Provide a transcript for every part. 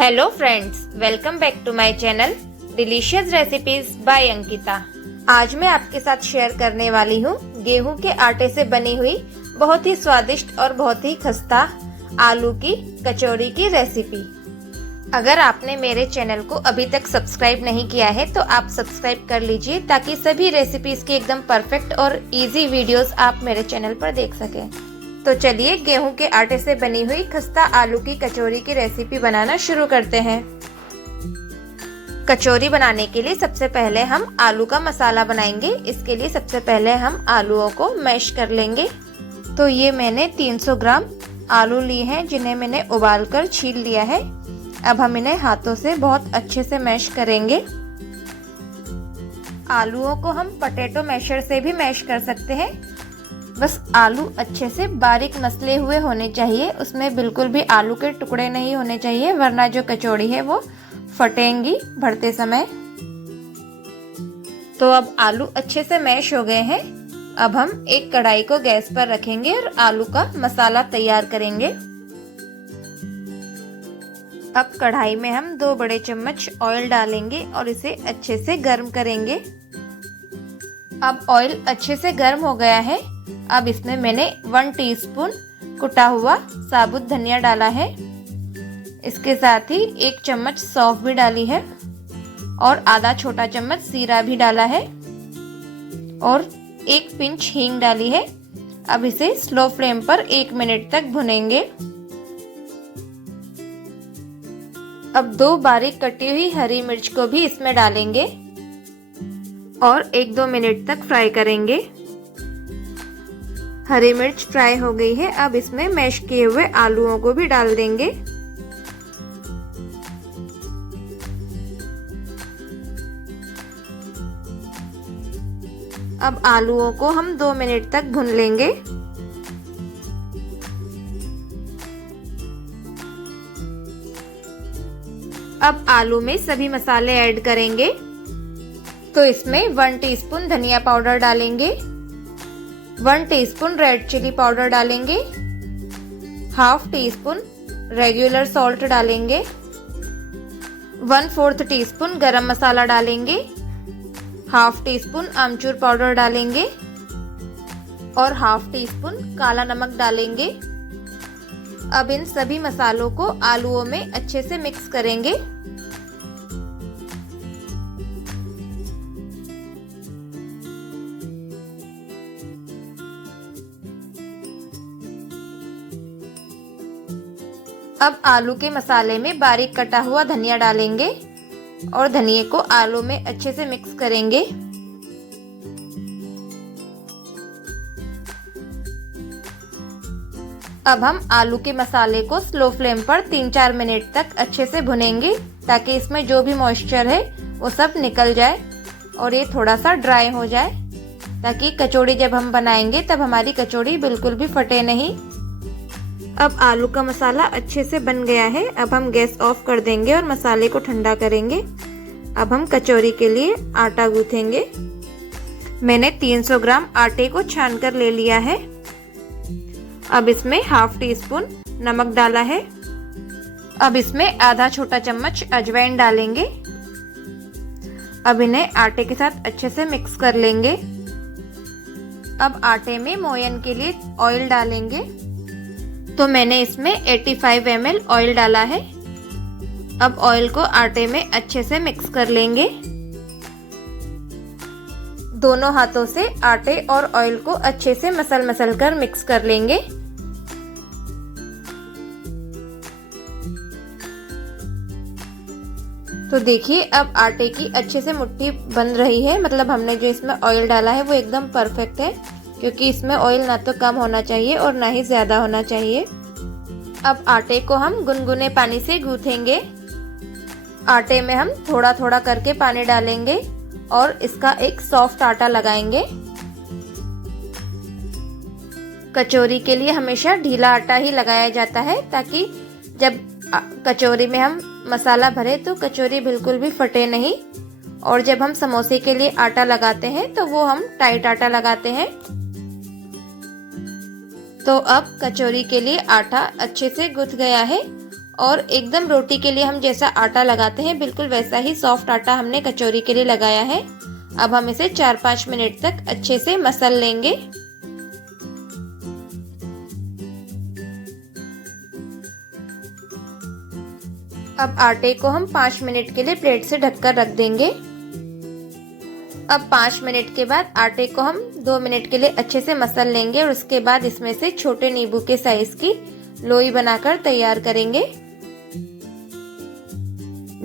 Hello friends, welcome back to my channel delicious recipes by Ankita. आज मैं आपके साथ शेयर करने वाली हूँ गेहूं के आटे से बनी हुई बहुत ही स्वादिष्ट और बहुत ही खस्ता आलू की कचौड़ी की रेसिपी। अगर आपने मेरे चैनल को अभी तक सब्सक्राइब नहीं किया है तो आप सब्सक्राइब कर लीजिए ताकि सभी रेसिपीज की एकदम परफेक्ट और इजी वीडियोस आप मेरे चैनल पर देख सकें। तो चलिए गेहूं के आटे से बनी हुई खस्ता आलू की कचौरी की रेसिपी बनाना शुरू करते हैं। कचौरी बनाने के लिए सबसे पहले हम आलू का मसाला बनाएंगे। इसके लिए सबसे पहले हम आलूओं को मैश कर लेंगे। तो ये मैंने 300 ग्राम आलू लिए हैं जिन्हें मैंने उबालकर छील लिया है। अब हम इन्हें हाथों से बहुत अच्छे से मैश करेंगे। आलूओं को हम पोटैटो मैशर से भी मैश कर सकते हैं। बस आलू अच्छे से बारीक मसले हुए होने चाहिए, उसमें बिल्कुल भी आलू के टुकड़े नहीं होने चाहिए, वरना जो कचौड़ी है वो फटेंगी भरते समय। तो अब आलू अच्छे से मैश हो गए हैं। अब हम एक कढ़ाई को गैस पर रखेंगे और आलू का मसाला तैयार करेंगे। अब कढ़ाई में हम 2 बड़े चम्मच ऑयल डालेंगे और इसे अच्छे से गर्म करेंगे। अब ऑयल अच्छे से गर्म हो गया है। अब इसमें मैंने 1 टीस्पून कुटा हुआ साबुत धनिया डाला है। इसके साथ ही 1 चम्मच सौंफ भी डाली है और आधा छोटा चम्मच जीरा भी डाला है और 1 पिंच हींग डाली है। अब इसे स्लो फ्लेम पर 1 मिनट तक भुनेंगे। अब 2 बारीक कटी हुई हरी मिर्च को भी इसमें डालेंगे और 1-2 मिनट तक फ्राई करेंगे। हरी मिर्च फ्राई हो गई है। अब इसमें मैश किए हुए आलूओं को भी डाल देंगे। अब आलूओं को हम 2 मिनट तक भून लेंगे। अब आलू में सभी मसाले ऐड करेंगे। तो इसमें 1 टीस्पून धनिया पाउडर डालेंगे, 1 टीस्पून रेड चिली पाउडर डालेंगे, हाफ टीस्पून रेगुलर सॉल्ट डालेंगे, 1/4 टीस्पून गरम मसाला डालेंगे, हाफ टीस्पून आमचूर पाउडर डालेंगे और हाफ टीस्पून काला नमक डालेंगे। अब इन सभी मसालों को आलूओं में अच्छे से मिक्स करेंगे। अब आलू के मसाले में बारीक कटा हुआ धनिया डालेंगे और धनिये को आलू में अच्छे से मिक्स करेंगे। अब हम आलू के मसाले को स्लो फ्लेम पर 3-4 मिनट तक अच्छे से भुनेंगे ताकि इसमें जो भी मॉइस्चर है वो सब निकल जाए और ये थोड़ा सा ड्राई हो जाए, ताकि कचौड़ी जब हम बनाएंगे तब हमारी कचौड़ी बिल्कुल भी फटे नहीं। अब आलू का मसाला अच्छे से बन गया है। अब हम गैस ऑफ कर देंगे और मसाले को ठंडा करेंगे। अब हम कचौरी के लिए आटा गूंथेंगे। मैंने 300 ग्राम आटे को छानकर ले लिया है। अब इसमें हाफ टीस्पून नमक डाला है। अब इसमें आधा छोटा चम्मच अजवाइन डालेंगे। अब इन्हें आटे के साथ अच्छे से मिक्स कर लेंगे। अब आटे में मोयन के लिए ऑयल डालेंगे। तो मैंने इसमें 85 ml ऑयल डाला है। अब ऑयल को आटे में अच्छे से मिक्स कर लेंगे। दोनों हाथों से आटे और ऑयल को अच्छे से मसल कर मिक्स कर लेंगे। तो देखिए अब आटे की अच्छे से मुट्ठी बन रही है, मतलब हमने जो इसमें ऑयल डाला है वो एकदम परफेक्ट है, क्योंकि इसमें ऑयल ना तो कम होना चाहिए और ना ही ज्यादा होना चाहिए। अब आटे को हम गुनगुने पानी से गूंथेंगे। आटे में हम थोड़ा थोड़ा करके पानी डालेंगे और इसका एक सॉफ्ट आटा लगाएंगे। कचौरी के लिए हमेशा ढीला आटा ही लगाया जाता है ताकि जब कचौरी में हम मसाला भरे तो कचौरी बिल्कुल भी फटे नहीं। और जब हम समोसे के लिए आटा लगाते हैं तो वो हम टाइट आटा लगाते हैं। तो अब कचौरी के लिए आटा अच्छे से गूंथ गया है और एकदम रोटी के लिए हम जैसा आटा लगाते हैं बिल्कुल वैसा ही सॉफ्ट आटा हमने कचौरी के लिए लगाया है। अब हम इसे 4-5 मिनट तक अच्छे से मसल लेंगे। अब आटे को हम 5 मिनट के लिए प्लेट से ढककर रख देंगे। अब 5 मिनट के बाद आटे को हम 2 मिनट के लिए अच्छे से मसल लेंगे और उसके बाद इसमें से छोटे नींबू के साइज की लोई बनाकर तैयार करेंगे।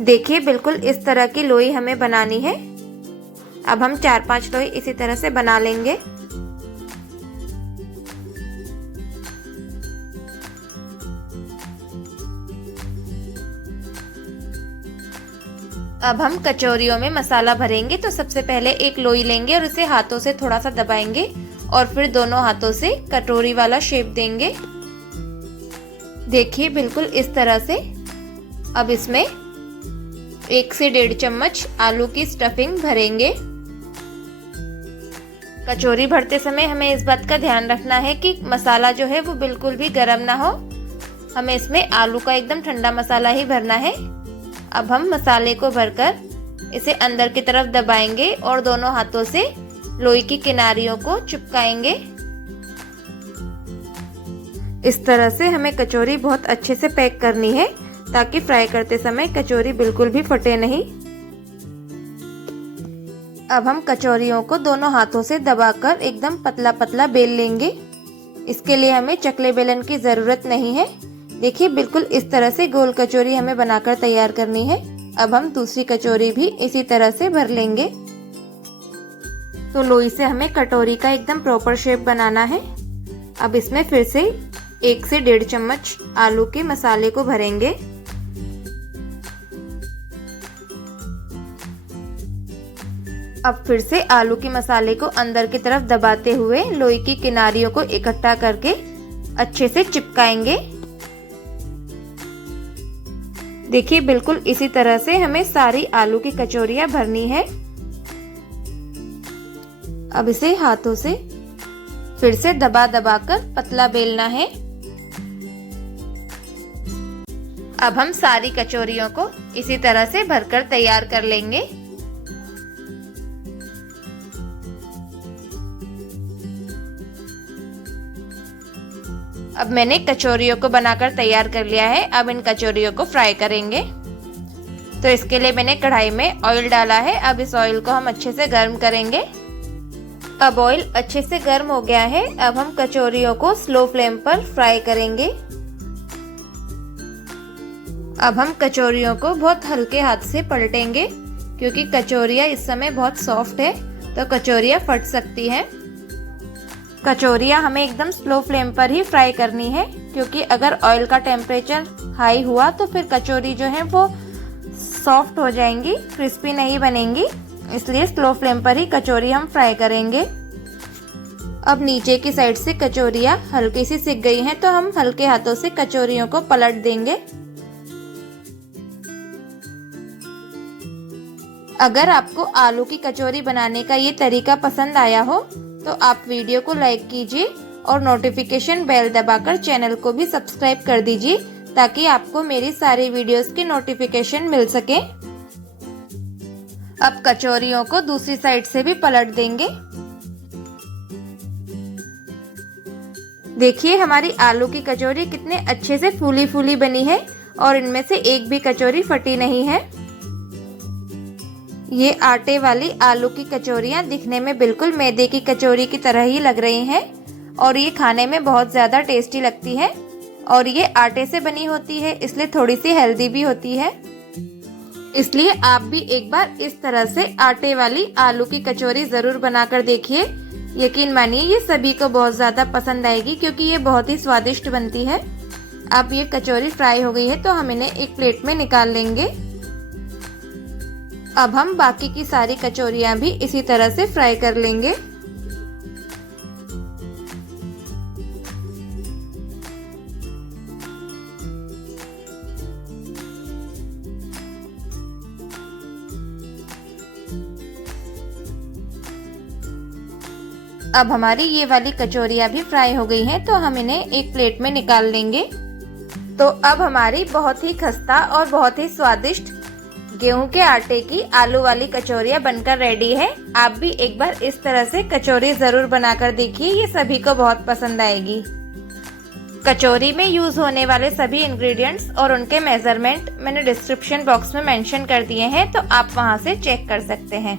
देखिए बिल्कुल इस तरह की लोई हमें बनानी है। अब हम 4-5 लोई इसी तरह से बना लेंगे। अब हम कचौरियों में मसाला भरेंगे। तो सबसे पहले एक लोई लेंगे और इसे हाथों से थोड़ा सा दबाएंगे और फिर दोनों हाथों से कटोरी वाला शेप देंगे। देखिए बिल्कुल इस तरह से। अब इसमें 1 से 1.5 चम्मच आलू की स्टफिंग भरेंगे। कचौरी भरते समय हमें इस बात का ध्यान रखना है कि मसाला जो है वो बिल्कुल भी गर्म ना हो। हमें इसमें आलू का एकदम ठंडा मसाला ही भरना है। अब हम मसाले को भरकर इसे अंदर की तरफ दबाएंगे और दोनों हाथों से लोई की किनारियों को चिपकाएंगे। इस तरह से हमें कचौरी बहुत अच्छे से पैक करनी है ताकि फ्राई करते समय कचौरी बिल्कुल भी फटे नहीं। अब हम कचौरियों को दोनों हाथों से दबाकर एकदम पतला पतला बेल लेंगे। इसके लिए हमें चकले बेलन की जरूरत नहीं है। देखिए बिल्कुल इस तरह से गोल कचौरी हमें बनाकर तैयार करनी है। अब हम दूसरी कचौरी भी इसी तरह से भर लेंगे। तो लोई से हमें कटोरी का एकदम प्रॉपर शेप बनाना है। अब इसमें फिर से 1 से 1.5 चम्मच आलू के मसाले को भरेंगे। अब फिर से आलू के मसाले को अंदर की तरफ दबाते हुए लोई की किनारियों को इकट्ठा करके अच्छे से चिपकाएंगे। देखिए बिल्कुल इसी तरह से हमें सारी आलू की कचौरियां भरनी है। अब इसे हाथों से फिर से दबा दबा कर पतला बेलना है। अब हम सारी कचौरियों को इसी तरह से भरकर तैयार कर लेंगे। अब मैंने कचौरियों को बनाकर तैयार कर लिया है। अब इन कचौरियों को फ्राई करेंगे। तो इसके लिए मैंने कढ़ाई में ऑयल डाला है। अब इस ऑयल को हम अच्छे से गर्म करेंगे। अब ऑयल अच्छे से गर्म हो गया है। अब हम कचौरियों को स्लो फ्लेम पर फ्राई करेंगे। अब हम कचौरियों को बहुत हल्के हाथ से पलटेंगे क्योंकि कचौरियाँ इस समय बहुत सॉफ्ट है तो कचौरियाँ फट सकती हैं। कचौरियाँ हमें एकदम स्लो फ्लेम पर ही फ्राई करनी है क्योंकि अगर ऑयल का टेम्परेचर हाई हुआ तो फिर कचौरी जो है वो सॉफ्ट हो जाएंगी, क्रिस्पी नहीं बनेंगी। इसलिए स्लो फ्लेम पर ही कचौरी हम फ्राई करेंगे। अब नीचे की साइड से कचौरियाँ हल्की सी सिक गई हैं तो हम हल्के हाथों से कचौरियों को पलट देंगे। अगर आपको आलू की कचौरी बनाने का ये तरीका पसंद आया हो तो आप वीडियो को लाइक कीजिए और नोटिफिकेशन बेल दबाकर चैनल को भी सब्सक्राइब कर दीजिए ताकि आपको मेरी सारी वीडियोस की नोटिफिकेशन मिल सके। अब कचौरियों को दूसरी साइड से भी पलट देंगे। देखिए हमारी आलू की कचौरी कितने अच्छे से फूली फूली बनी है और इनमें से एक भी कचौरी फटी नहीं है। ये आटे वाली आलू की कचौरियाँ दिखने में बिल्कुल मैदे की कचौरी की तरह ही लग रही हैं और ये खाने में बहुत ज़्यादा टेस्टी लगती है और ये आटे से बनी होती है इसलिए थोड़ी सी हेल्दी भी होती है। इसलिए आप भी एक बार इस तरह से आटे वाली आलू की कचौरी ज़रूर बनाकर देखिए। यकीन मानिए ये सभी को बहुत ज़्यादा पसंद आएगी क्योंकि ये बहुत ही स्वादिष्ट बनती है। अब ये कचौरी फ्राई हो गई है तो हम इन्हें एक प्लेट में निकाल लेंगे। अब हम बाकी की सारी कचौरियाँ भी इसी तरह से फ्राई कर लेंगे। अब हमारी ये वाली कचौरियाँ भी फ्राई हो गई हैं तो हम इन्हें एक प्लेट में निकाल लेंगे। तो अब हमारी बहुत ही खस्ता और बहुत ही स्वादिष्ट गेहूं के आटे की आलू वाली कचौरियाँ बनकर रेडी है। आप भी एक बार इस तरह से कचौरी जरूर बनाकर देखिए, ये सभी को बहुत पसंद आएगी। कचौरी में यूज होने वाले सभी इंग्रेडिएंट्स और उनके मेजरमेंट मैंने डिस्क्रिप्शन बॉक्स में मेंशन कर दिए हैं, तो आप वहां से चेक कर सकते हैं।